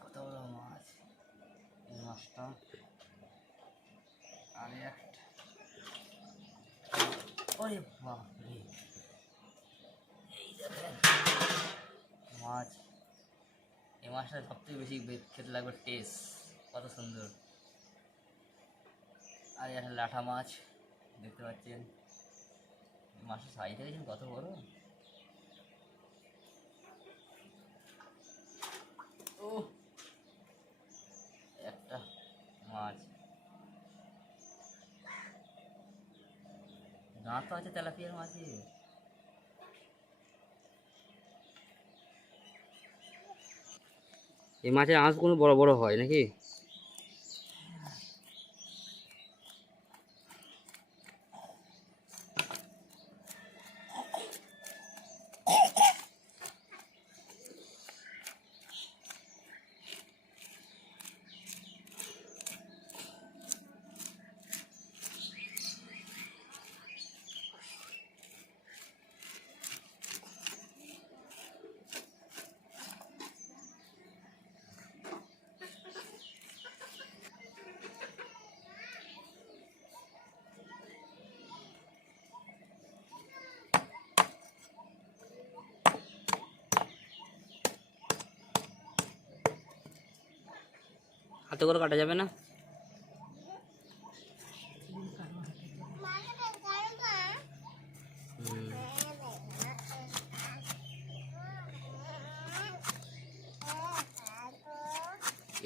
কত বড় মাছ এই মাছটা আর একটা ওরে বাপরে এই মাছ এই মাছটা সবথেকে বেশি খেতে লাগবে টেস্ট কত সুন্দর। আর একটা লাঠা মাছ, দেখতে পাচ্ছেন। মাছের সাইজ দেখেছেন কত বড়? ও একটা মাছ দাঁত তো আছে তেলাপিয়ার মাছে এই মাছের আঁশ কোনো বড় বড় হয় নাকি? হাতে করে কাটা যাবে না।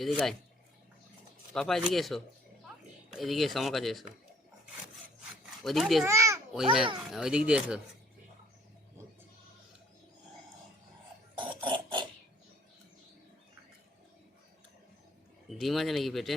এদিকে আয় পাপা, এদিকে এসো এদিকে এসো, আমার কাছে এসো ওই দিক দিয়ে। ওই হ্যাঁ ওই দিক দিয়ে এসো ডিম আছে নাকি পেটে?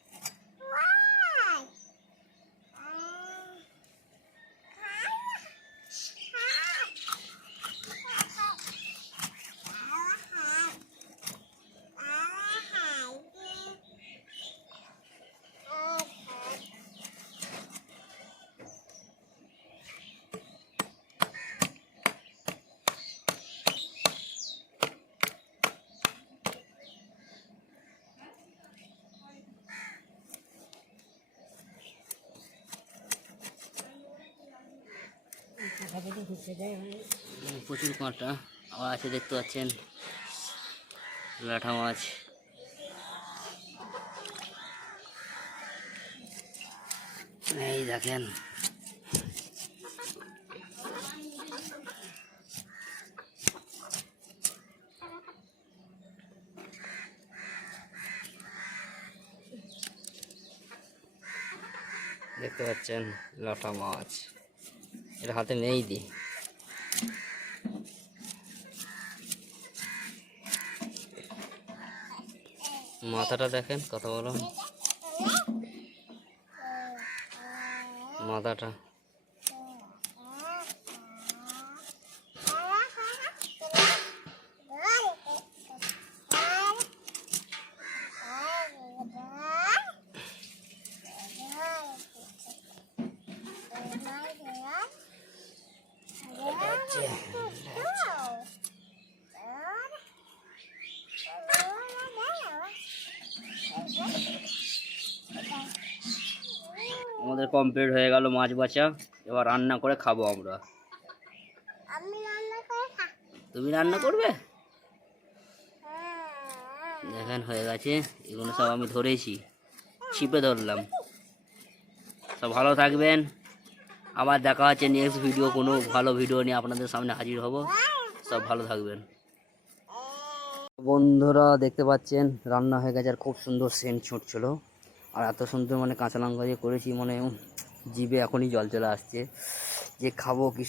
প্রচুর কাঁটা আবার আছে দেখতে পাচ্ছেন লাঠা মাছ। এই দেখেন। দেখতে পাচ্ছেন লাঠা মাছ। এটা হাতে নেই দি। মাথাটা দেখেন কথা বলো মাথাটা। আমাদের কমপ্লিট হয়ে গেল মাছ বাছা। এবার রান্না করে খাব আমরা। তুমি রান্না করবে? দেখেন হয়ে গেছে। এগুলো সব আমি ধরেছি। ছিপে ধরলাম। সব ভালো থাকবেন। আবার দেখা হচ্ছে নেক্সট ভিডিও কোনো ভালো ভিডিও নিয়ে আপনাদের সামনে হাজির হব। সব ভালো থাকবেন। বন্ধুরা দেখতে পাচ্ছেন, রান্না হয়ে গেছে আর খুব সুন্দর সেন্ট ছুটছিল। আর এত সুন্দর মানে কাঁচা লঙ্কা দিয়ে করেছি মানে জিবে জিভে এখনই জল চলে আসছে। যে খাব কি